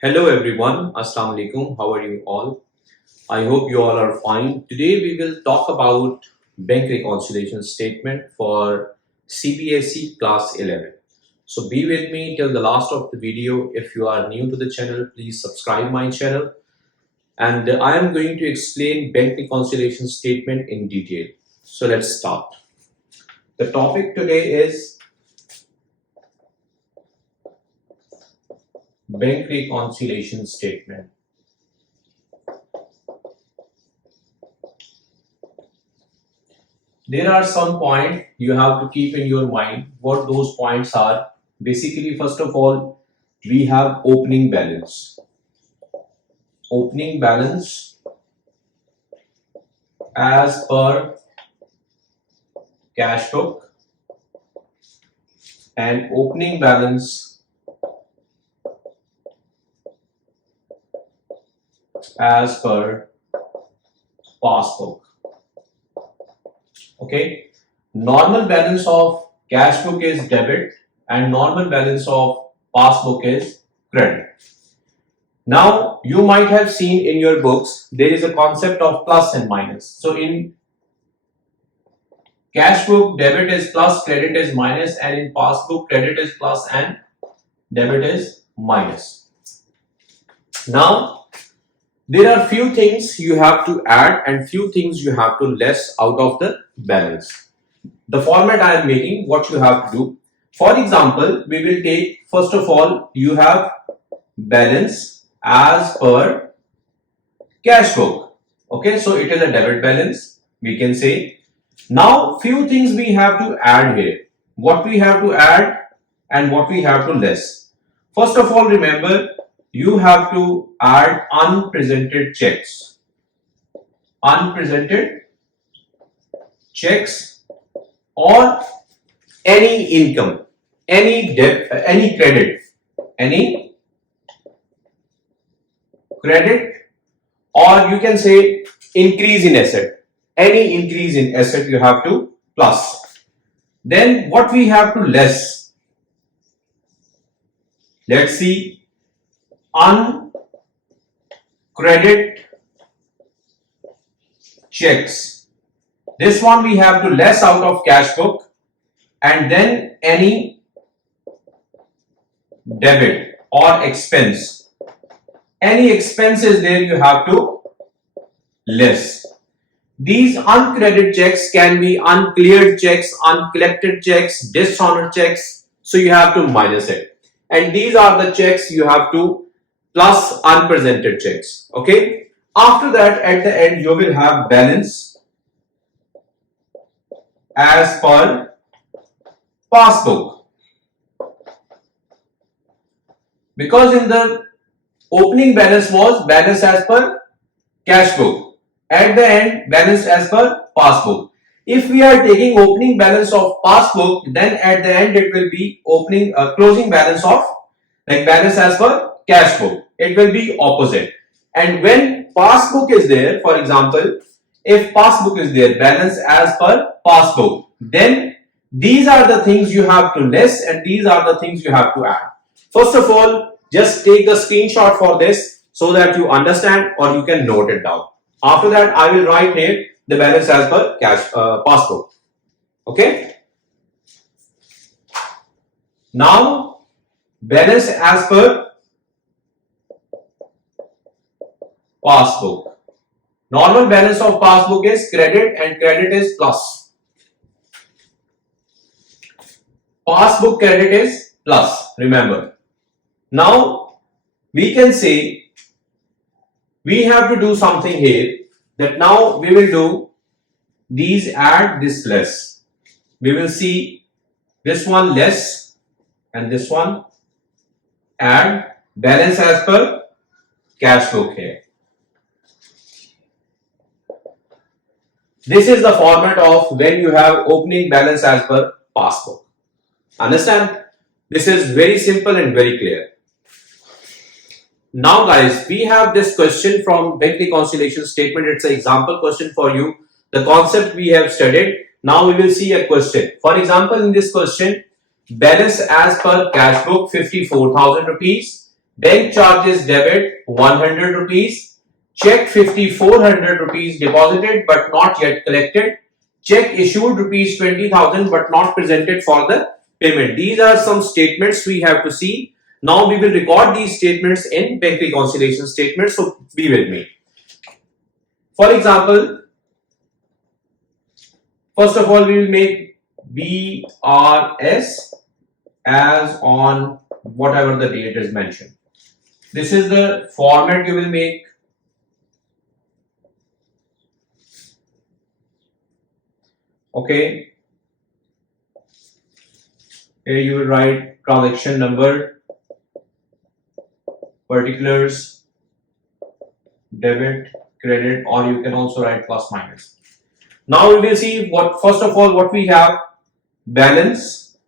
Hello everyone, Assalamu alaikum. How are you all? I hope you all are fine. Today we will talk about bank reconciliation statement for CBSE class 11. So be with me till the last of the video. If you are new to the channel, please subscribe my channel. And I am going to explain bank reconciliation statement in detail. So let's start. The topic today is bank reconciliation statement. There are some points you have to keep in your mind. What those points are? Basically, first of all, we have opening balance. Opening balance as per cash book and opening balance as per passbook. Okay, normal balance of cash book is debit and normal balance of passbook is credit. Now you might have seen in your books there is a concept of plus and minus. So in cash book, debit is plus, credit is minus, and in passbook, credit is plus and debit is minus. Now there are few things you have to add and few things you have to less out of the balance. The format I am making, what you have to do. For example, we will take, first of all, you have balance as per cash book. Okay, so it is a debit balance, we can say. Now, few things we have to add here. What we have to add and what we have to less. First of all, remember, you have to add unpresented checks. Unpresented checks or any income, any debt, any credit, or you can say increase in asset. Any increase in asset you have to plus. Then what we have to less? Let's see. Uncredit checks. This one we have to less out of cash book, and then any debit or expense. Any expenses there you have to less. These uncredited checks can be uncleared checks, uncollected checks, dishonored checks. So you have to minus it. And these are the checks you have to plus unpresented checks. Okay. After that, at the end, you will have balance as per passbook. Because in the opening balance was balance as per cash book. At the end, balance as per passbook. If we are taking opening balance of passbook, then at the end it will be opening closing balance of like balance as per cash book. It will be opposite. And when passbook is there, for example, if passbook is there, balance as per passbook, then these are the things you have to less and these are the things you have to add. First of all, just take the screenshot for this so that you understand or you can note it down. After that, I will write here the balance as per cash passbook. Okay. Now, balance as per passbook. Normal balance of passbook is credit and credit is plus. Passbook credit is plus, remember. Now, we can say we have to do something here that now we will do these add, this less. We will see this one less and this one add, balance as per cash book here. This is the format of when you have opening balance as per passbook. Understand? This is very simple and very clear. Now guys, we have this question from bank reconciliation statement. It's an example question for you. The concept we have studied. Now we will see a question. For example, in this question, balance as per cash book 54,000 rupees, bank charges debit 100 rupees, check 5400 rupees deposited but not yet collected, check issued rupees 20,000 but not presented for the payment. These are some statements we have to see. Now we will record these statements in bank reconciliation statement, so be with me. For example, first of all, we will make BRS as on whatever the date is mentioned. This is the format you will make. Okay. Here you will write transaction number, particulars, debit, credit, or you can also write plus minus. Now we will see what, first of all, what we have: balance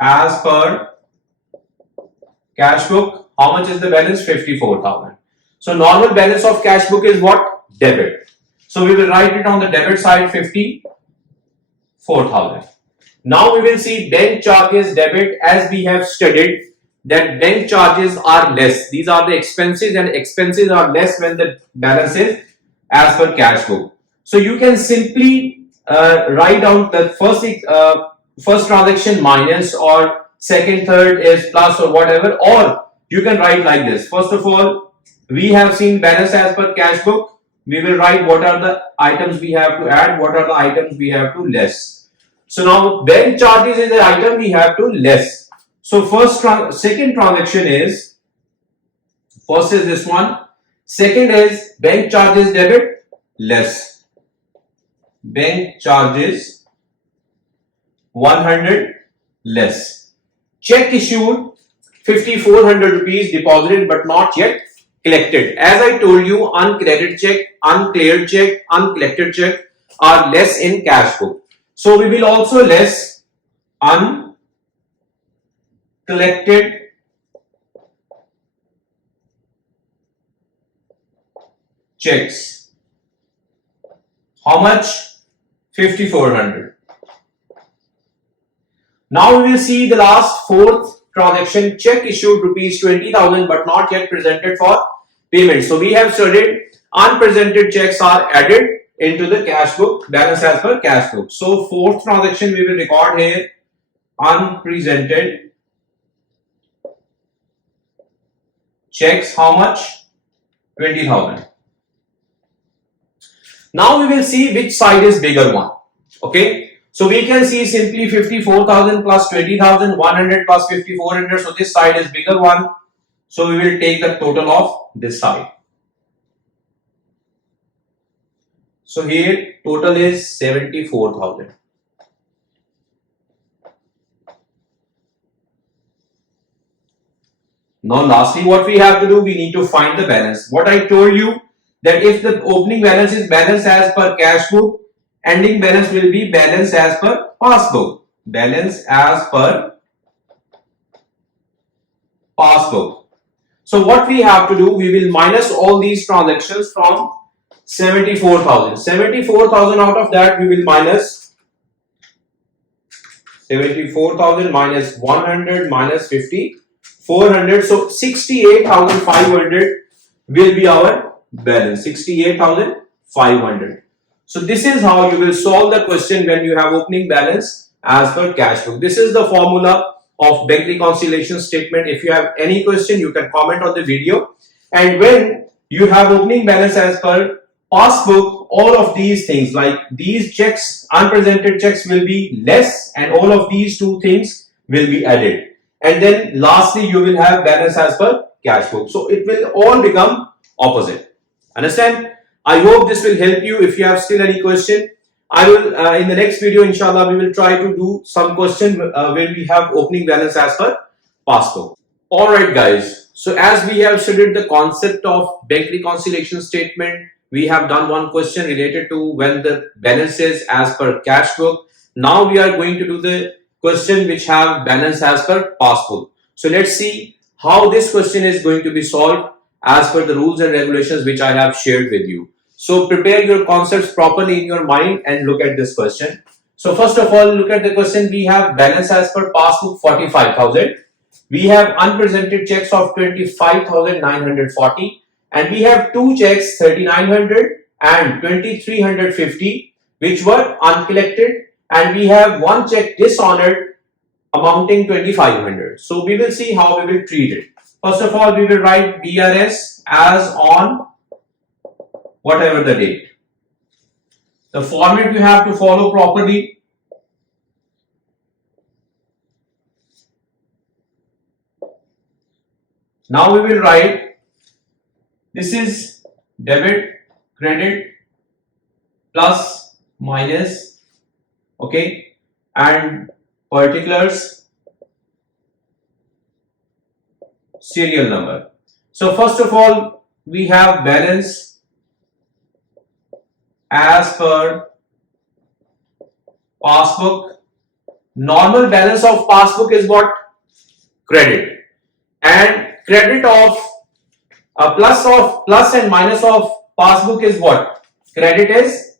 as per cash book. How much is the balance? 54,000. So normal balance of cash book is what? Debit. So we will write it on the debit side, 54,000. Now we will see bank charges debit. As we have studied that bank charges are less. These are the expenses, and expenses are less when the balance is as per cash book. So you can simply write down the first transaction minus, or second, third is plus, or whatever, or you can write like this. First of all, we have seen balance as per cash book. We will write what are the items we have to add, what are the items we have to less. So now bank charges is the item we have to less. So second transaction is, first is this one, second is bank charges debit less, bank charges 100 less, check issued 5400 rupees deposited but not yet collected. As I told you, uncredited check, uncleared check, uncollected check are less in cash book. So we will also less uncollected checks. How much? 5400. Now we will see the last fourth transaction, check issued rupees 20,000 but not yet presented for payment. So we have studied unpresented checks are added into the cash book, balance as per cash book. So fourth transaction we will record here, unpresented checks. How much? 20,000. Now we will see which side is bigger one. Okay. So we can see simply 54,000 plus 20,000, 100 plus 5400. So this side is bigger one. So we will take the total of this side. So here total is 74,000. Now lastly, what we have to do, we need to find the balance. What I told you, that if the opening balance is balance as per cash book, ending balance will be balance as per passbook. Balance as per passbook. So what we have to do, we will minus all these transactions from 74,000. 74,000 out of that we will minus 74,000 minus 100 minus 400. So 68,500 will be our balance. 68,500. So this is how you will solve the question when you have opening balance as per cash book. This is the formula of bank reconciliation statement. If you have any question, you can comment on the video. And when you have opening balance as per passbook, all of these things like these checks, unpresented checks will be less, and all of these two things will be added. And then lastly, you will have balance as per cash book. So it will all become opposite. Understand? I hope this will help you. If you have still any question, I will in the next video, inshallah, we will try to do some question where we have opening balance as per passbook. All right, guys. So as we have studied the concept of bank reconciliation statement, we have done one question related to when the balance is as per cash book. Now we are going to do the question which have balance as per passbook. So let's see how this question is going to be solved as per the rules and regulations which I have shared with you. So prepare your concepts properly in your mind and look at this question. So first of all, look at the question. We have balance as per passbook 45,000 we have unpresented checks of 25,940 and we have two checks 3,900 and 2,350 which were uncollected, and we have one check dishonored amounting 2,500. So we will see how we will treat it. First of all, we will write BRS as on whatever the date. The format you have to follow properly. Now we will write, this is debit, credit, plus, minus, okay, and particulars, serial number. So first of all, we have balance as per passbook. Normal balance of passbook is what? Credit. And credit of plus and minus of passbook is what? Credit is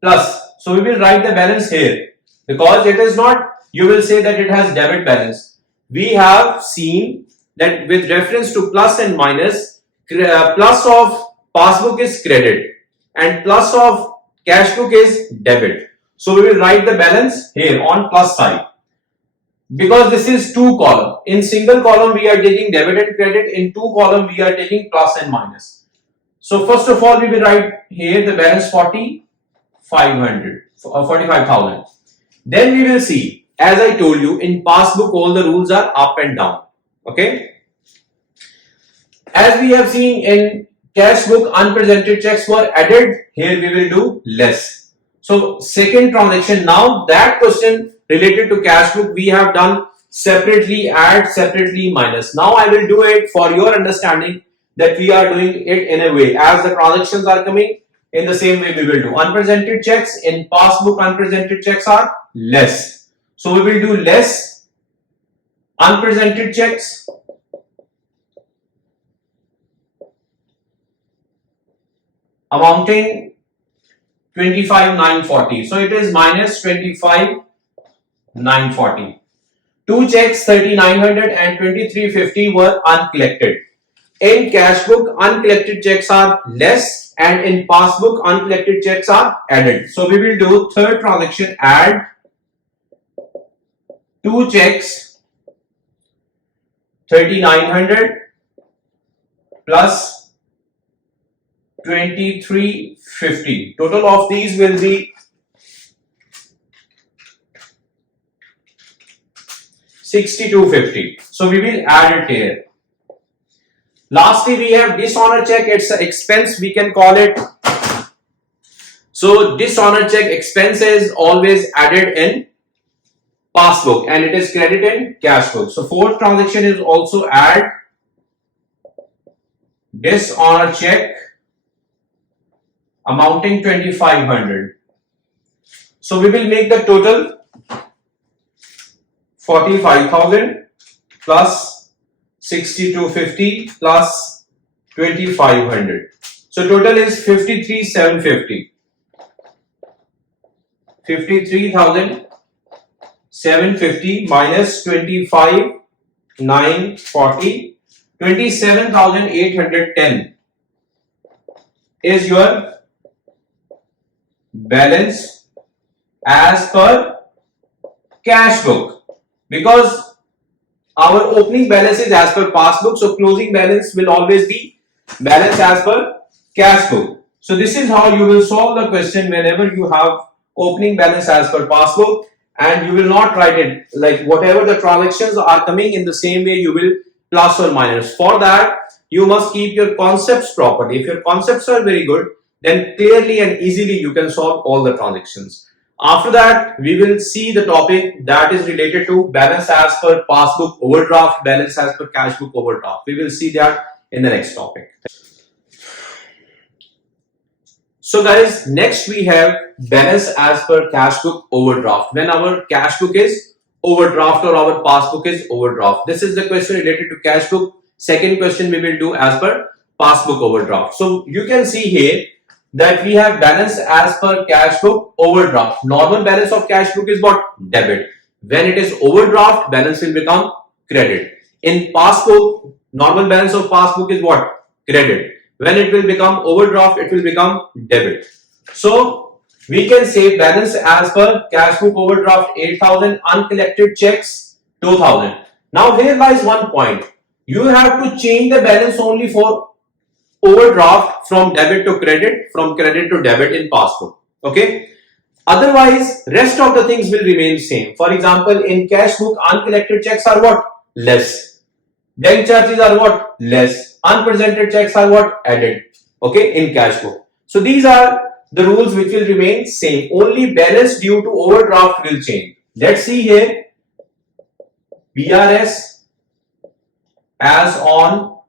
plus. So we will write the balance here because it is not, you will say that it has debit balance. We have seen that with reference to plus and minus, plus of passbook is credit and plus of cash book is debit. So we will write the balance here on plus side. Because this is two column. In single column we are taking debit and credit, in two column we are taking plus and minus. So first of all we will write here the balance 45,000. Then we will see, as I told you, in passbook all the rules are up and down. Okay. As we have seen in cash book, unpresented checks were added. Here we will do less. So second transaction, now that question related to cash book we have done separately, add, separately, minus. Now I will do it for your understanding that we are doing it in a way as the transactions are coming, in the same way we will do. Unpresented checks in passbook, unpresented checks are less. So we will do less unpresented checks amounting 25,940. So it is minus 25,940. Two checks 3,900 and 2,350 were uncollected. In cash book, uncollected checks are less and in passbook, uncollected checks are added. So we will do third transaction, add two checks 3,900 plus 2,350. Total of these will be 6,250. So we will add it here. Lastly, we have dishonor check. It's an expense, we can call it. So dishonor check expense is always added in passbook and it is credited in cash book. So fourth transaction is also add dishonor check amounting 2,500. So we will make the total 45,000 plus 6,250 plus 2,500. So total is 53,750. 53,750 minus 25,940. 27,810 is your balance as per cash book, because our opening balance is as per passbook, so closing balance will always be balance as per cash book. So this is how you will solve the question whenever you have opening balance as per passbook, and you will not write it like whatever the transactions are coming, in the same way you will plus or minus. For that you must keep your concepts properly. If your concepts are very good, then clearly and easily you can solve all the transactions. After that, we will see the topic that is related to balance as per passbook overdraft, balance as per cash book overdraft. We will see that in the next topic. So guys, next we have balance as per cash book overdraft. When our cash book is overdraft or our passbook is overdraft. This is the question related to cash book. Second question we will do as per passbook overdraft. So you can see here that we have balance as per cash book overdraft. Normal balance of cash book is what? Debit. When it is overdraft, balance will become credit. In passbook, normal balance of passbook is what? Credit. When it will become overdraft, it will become debit. So we can say balance as per cash book overdraft 8,000, uncollected checks 2,000. Now here lies one point. You have to change the balance only for overdraft from debit to credit, from credit to debit in passbook. Okay. Otherwise, rest of the things will remain same. For example, in cash book, uncollected checks are what? Less. Bank charges are what? Less. Unpresented checks are what? Added. Okay, in cash book. So these are the rules which will remain same. Only balance due to overdraft will change. Let's see here. BRS as on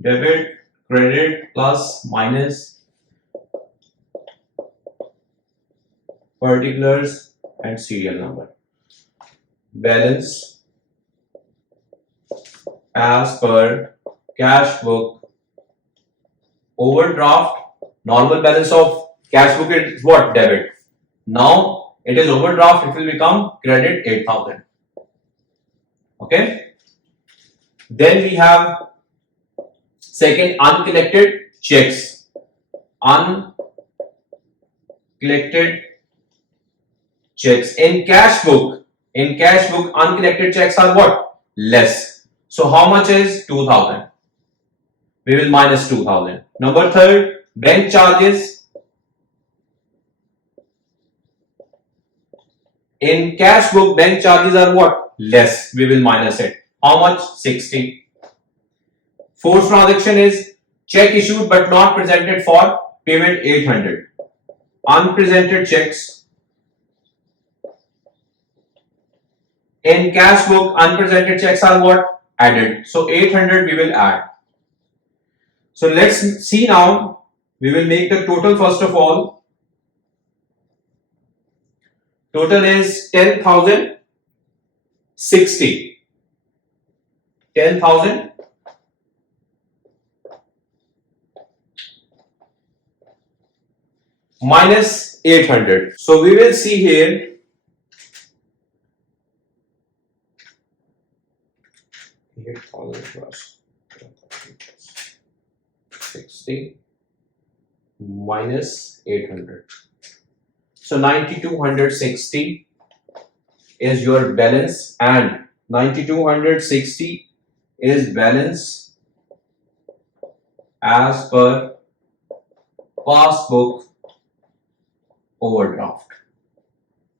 debit, credit, plus, minus, particulars and serial number. Balance as per cash book overdraft. Normal balance of cash book is what? Debit. Now it is overdraft, it will become credit 8,000. Okay. Then we have second, uncollected checks. Uncollected checks. In cash book, uncollected checks are what? Less. So how much is 2,000? We will minus 2,000. Number third, bank charges. In cash book, bank charges are what? Less. We will minus it. How much? 60. Fourth transaction is check issued but not presented for payment 800. Unpresented checks. In cash book, unpresented checks are what? Added. So 800 we will add. So let's see now. We will make the total first of all. Total is 10,060. 10,000 minus 800. So we will see here 8,000 plus 60 minus 800. So 9,260 is your balance, and 9,260 is balance as per passbook overdraft.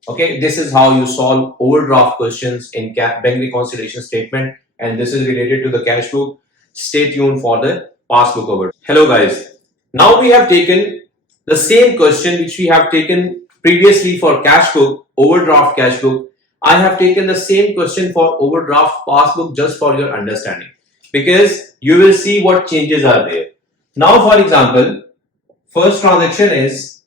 Okay, this is how you solve overdraft questions in bank reconciliation statement, and this is related to the cash book. Stay tuned for the passbook overdraft. Hello guys, now we have taken the same question which we have taken previously for cash book, overdraft cash book. I have taken the same question for overdraft passbook just for your understanding, because you will see what changes are there. Now for example, first transactions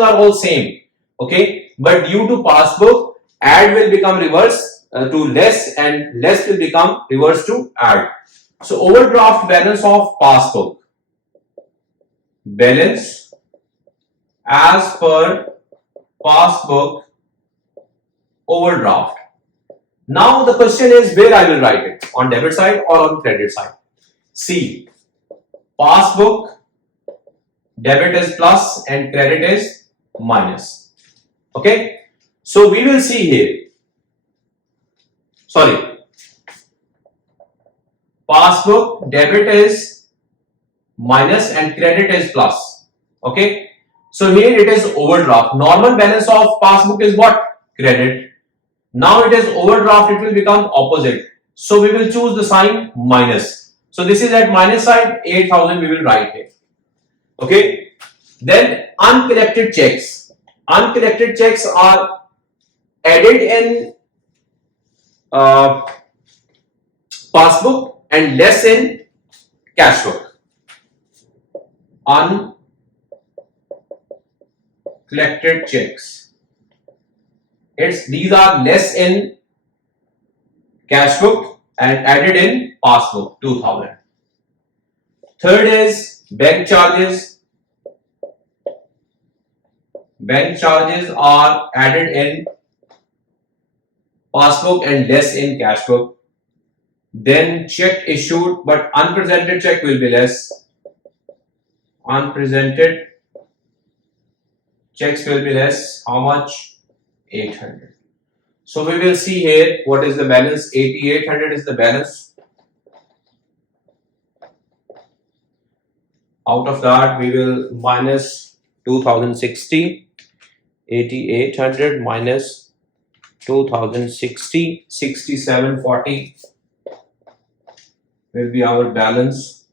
are all same, okay, but due to passbook, add will become reverse to less, and less will become reverse to add. So overdraft balance of passbook, balance as per passbook overdraft. Now the question is where I will write it, on debit side or on credit side. See, passbook debit is plus and credit is minus. Okay, so we will see here. Sorry, passbook debit is minus and credit is plus. Okay, so here it is overdraft. Normal balance of passbook is what? Credit. Now it is overdraft, it will become opposite. So we will choose the sign minus. So this is at minus side, 8,000 we will write here. Okay. Then uncollected checks. Uncollected checks are added in passbook and less in cash book. Uncollected checks. These are less in cash book and added in passbook, 2,000. Third is bank charges. Bank charges are added in passbook and less in cash book. Then check issued but unpresented check will be less. Unpresented checks will be less. How much? 800. So we will see here what is the balance. 8800 is the balance. Out of that we will minus 2060. 8800 minus 2060. 6740 will be our balance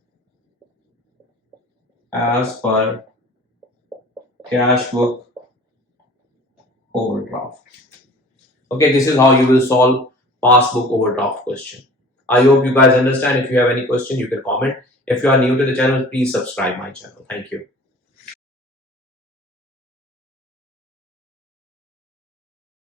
as per cash book overdraft. Okay, this is how you will solve passbook overdraft question. I hope you guys understand. If you have any question, you can comment. If you are new to the channel, please subscribe my channel. Thank you.